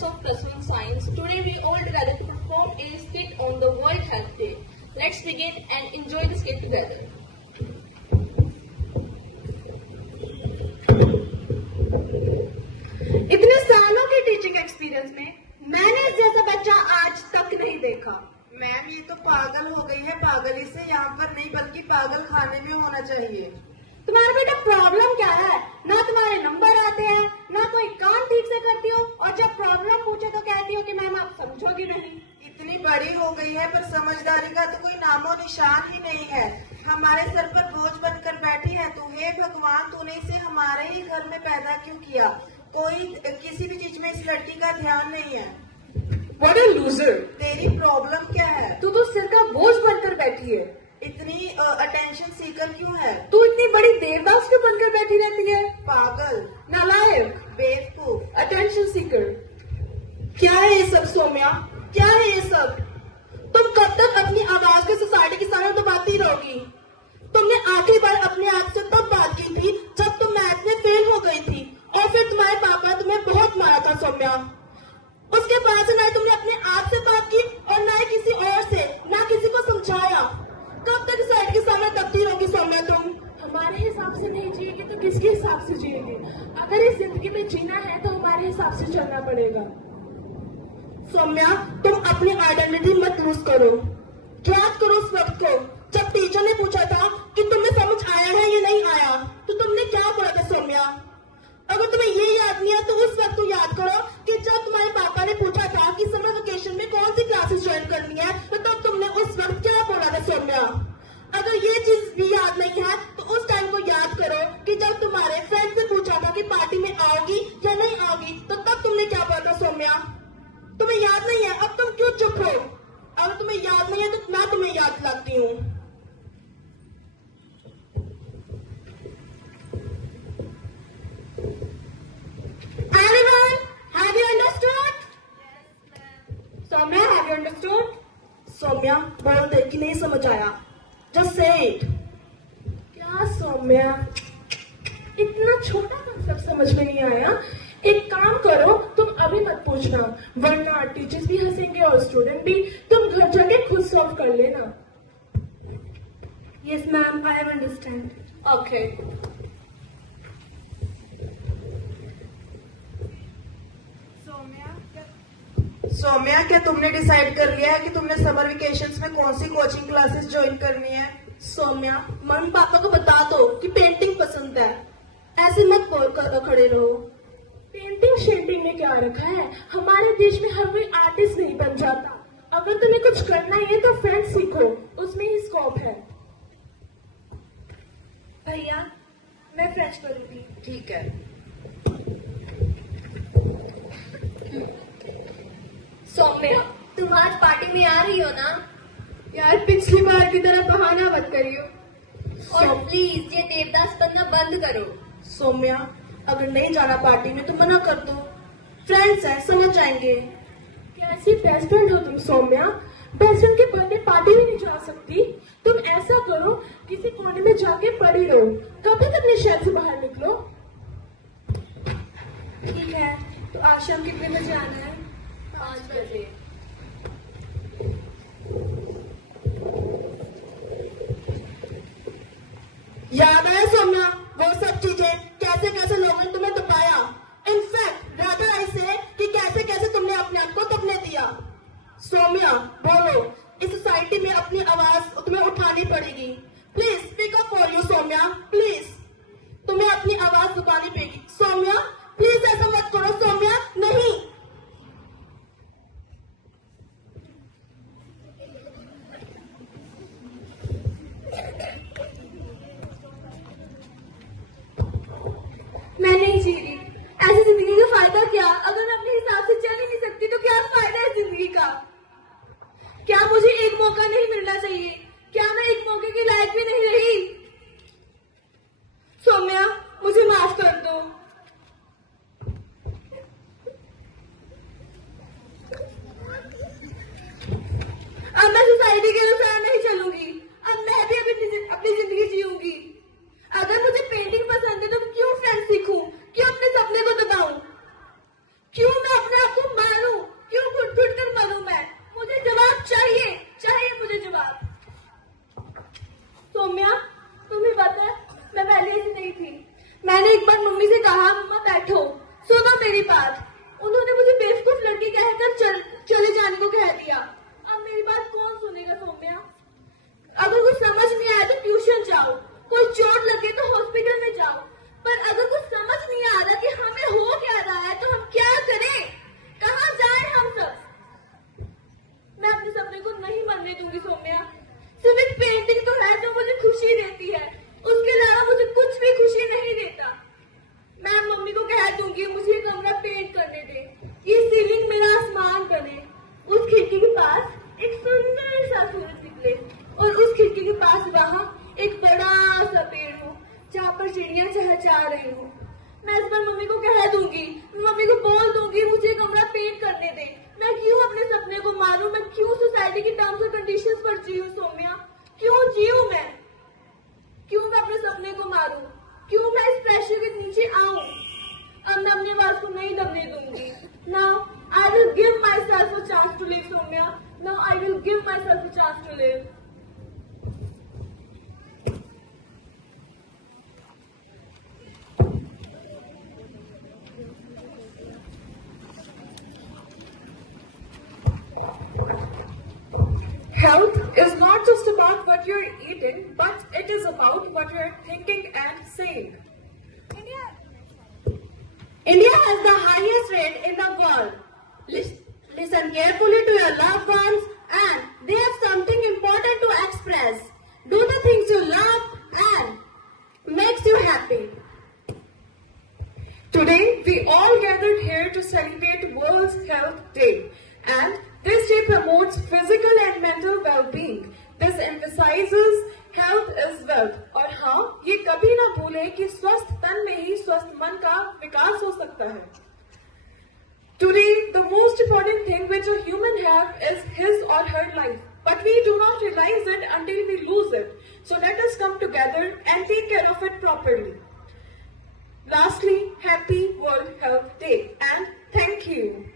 students of Plus One Science. Today we all together to perform a skit on the World Health Day. Let's begin and enjoy the skit together. इतने सालों के teaching experience में मैंने इस जैसा बच्चा आज तक नहीं देखा। मैम ये तो पागल हो गई है, पागल इसे यहाँ पर नहीं बल्कि पागल खाने में होना चाहिए। तुम्हारा बेटा प्रॉब्लम क्या है? ना तुम्हारे नंबर आते हैं, ना कोई काम ठीक से करती हो, और जब प्रॉब्लम पूछे तो कहती हो कि मैम आप समझोगी नहीं। इतनी बड़ी हो गई है पर समझदारी का तो कोई नामो निशान ही नहीं है। हमारे सर पर बोझ बनकर बैठी है तू। हे भगवान, तूने इसे हमारे ही घर में पैदा क्यों किया? कोई किसी भी चीज में इस लड़की का ध्यान नहीं है। What a loser! तेरी प्रॉब्लम क्या है? तू तो सिर का बोझ बनकर बैठी है। इतनी अटेंशन सीकर क्यों है? तू इतनी बड़ी देवदास क्यों बनकर बैठी रहती है? पागल, नालायक, बेवकूफ, अटेंशन सीकर। क्या है ये सब सोम्या? क्या है ये सब? तुम कब तक अपनी आवाज को सोसाइटी के सामने दबाती रहोगी? तुमने आखिरी बार अपने आप से तब बात की थी जब तुम मैथ में फेल हो गई थी, और फिर तुम्हारे पापा ने तुम्हें बहुत मारा था सौम्या। उसके बाद से ना ही तुमने अपने आप से बात की और ना ही किसी और से, ना किसी को समझाया। कब तक सोसाइटी के सामने दबती रहोगी सौम्या तुम? हमारे हिसाब से नहीं जिएगी तो किसके हिसाब से जिएगी? अगर इस जिंदगी में जीना है तो हमारे हिसाब से चलना पड़ेगा। सौम्या, तुम अपनी आइडेंटिटी मत लूज करो। याद करो उस वक्त को जब टीचर ने पूछा था कि तुम्हें समझ आया है या नहीं आया, तो तुमने क्या बोला था सौम्या? अगर तुम्हें ये याद नहीं है तो उस वक्त याद करो कि जब तुम्हारे पापा ने पूछा था कि समर वेकेशन में कौन सी क्लासेस ज्वाइन करनी है, तो तब तुमने उस वक्त क्या बोला था सौम्या? अगर ये चीज भी याद नहीं है तो उस टाइम को याद करो कि जब तुम्हारे फ्रेंड से पूछा था कि पार्टी में आओगी या नहीं आओगी, तो तब तुमने क्या बोला था सौम्या? तुम्हें याद नहीं है, अब तुम क्यों चुप हो? अगर तुम्हें याद नहीं है तो मैं तुम्हें याद दिलाती हूँ। Everyone, have you understood? Yes, ma'am. Saumya, have you understood? Saumya, बोल दे कि नहीं समझ आया। Just say it. क्या सौम्या, इतना छोटा कंसेप्ट समझ में नहीं आया? एक काम करो, तुम अभी मत पूछना, वरना टीचर्स भी हंसेंगे और स्टूडेंट भी। तुम घर जाके खुद सॉल्व कर लेना। Yes, ma'am, I understand. Okay. Saumya, क्या तुमने डिसाइड कर लिया है कि तुमने समर वेकेशंस में कौन सी कोचिंग क्लासेस ज्वाइन करनी है? सौम्या, मम्मी पापा को बता दो कि पेंटिंग पसंद है। ऐसे मत बोल कर खड़े रहो। पेंटिंग शेंटिंग ने क्या रखा है? हमारे देश में हर कोई आर्टिस्ट नहीं बन जाता। अगर तुम्हें कुछ करना ही है तो फ्रेंच सीखो, उसमें ही स्कोप है। भैया, मैं फ्रेंच करूंगी। ठीक है। सौम्या, तुम आज पार्टी में आ रही हो ना? यार, पिछली बार की तरह बहाना मत करियो। और प्लीज ये देवदास बनना बंद करो। सौम्या, अगर नहीं जाना पार्टी में तो मना कर दो। फ्रेंड्स हैं, समझ जाएंगे। कैसी बेस्ट फ्रेंड हो तुम सौम्या? बेस्ट फ्रेंड के बर्थडे पार्टी भी नहीं जा सकती? तुम ऐसा करो, किसी कोने में जाके पड़ी रहो, कभी तक अपने शहर से बाहर निकलो। ठीक है, तो आज शाम कितने बजे आना है? 5 बजे। याद है सौम्या वो सब चीजें, कैसे कैसे लोगों ने तुम्हें दबाया? इनफैक्ट रादर आई से कि कैसे कैसे तुमने अपने आप को दबने दिया। सौम्या, बोलो, इस सोसाइटी में अपनी आवाज तुम्हें उठानी पड़ेगी। Please speak up for you Saumya, please. तुम्हें अपनी आवाज उठानी पड़ेगी सौम्या। प्लीज ऐसा मत करो सौम्या, नहीं। मैं नहीं जी रही। ऐसी जिंदगी का फायदा क्या? अगर मैं अपने हिसाब से चल ही नहीं सकती तो क्या फायदा है जिंदगी का? क्या मुझे एक मौका नहीं मिलना चाहिए? क्या मैं एक मौके के लायक भी नहीं रही? सौम्या, तुम्हें पता है मैं पहले ऐसी नहीं थी। मैंने एक बार मम्मी से कहा मम्मा बैठो, सुनो मेरी बात। उन्होंने मुझे बेवकूफ लड़की कहकर चले जाने को कह दिया। अब मेरी बात कौन सुनेगा सौम्या? अगर कुछ समझ नहीं आया तो ट्यूशन जाओ, कोई चोट लगे तो हॉस्पिटल में जाओ, पर अगर कुछ समझ नहीं आ रहा कि हमें हो क्या रहा है तो हम क्या करें, कहाँ जाएं हम सब? मैं अपने सपने को नहीं मरने दूंगी सौम्या। सिर्फ एक पेंटिंग तो है जो मुझे खुशी देती है, उसके अलावा मुझे कुछ भी खुशी नहीं देता। मैं मम्मी को कह दूंगी मुझे ये कमरा पेंट करने दे, ये सीलिंग मेरा आसमान बने, उस खिड़की के पास एक सुंदर सा सूरज निकले और उस खिड़की के पास वहां एक बड़ा सा पेड़ हो जहाँ पर चिड़िया चहचहा रही हो। मैं इस बार मम्मी को कह दूंगी, मम्मी को बोल दूंगी मुझे कमरा पेंट करने दे। मैं क्यों अपने सपने को मारूं? मैं क्यों सोसाइटी की टर्म्स और कंडीशंस पर जीऊं सौम्या? क्यों जीऊं मैं? क्यों मैं अपने सपने को मारूं? क्यों मैं इस प्रेशर के नीचे आऊं? अब मैं अपनी आवाज को नहीं दबने दूंगी। Now I will give myself a chance to live, Soumya. Now I will give myself a chance to live. Health is not just about what you're eating, but it is about what you're thinking and saying. India has the highest rate in the world. Listen carefully to your loved ones and they have something important to express. Do the things you love and makes you happy. Today, we all gathered here to celebrate World Health Day. And this day promotes physical and mental well-being. This emphasizes health is wealth. और हाँ, ये कभी ना भूलें कि स्वस्थ तन में ही स्वस्थ मन का विकास हो सकता है. Today, the most important thing which a human have is his or her life. But we do not realize it until we lose it. So let us come together and take care of it properly. Lastly, happy World Health Day and thank you.